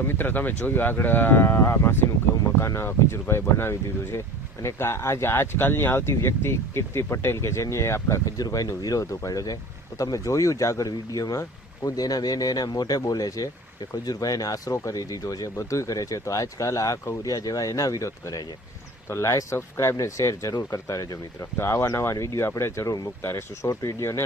તો મિત્ર તમે જોયું આગળ આ માસીનું કેવું મકાન ખજૂરભાઈ બનાવી દીધું છે અને આજકાલની આવતી વ્યક્તિ કીર્તિ પટેલ કે જેની આપણા ખજૂરભાઈનો વિરોધ ઉપાડ્યો છે તો તમે જોયું જ આગળ વિડીયોમાં ખુદ એના બેન એના મોઢે બોલે છે કે ખજૂરભાઈને આશરો કરી દીધો છે, બધું કરે છે. તો આજકાલ આ ખવડિયા જેવા એના વિરોધ કરે છે. તો લાઈક, સબસ્ક્રાઈબ ને શેર જરૂર કરતા રહેજો મિત્રો. તો આવા નવા વિડીયો આપણે જરૂર મૂકતા રહીશું, શોર્ટ વિડીયો ને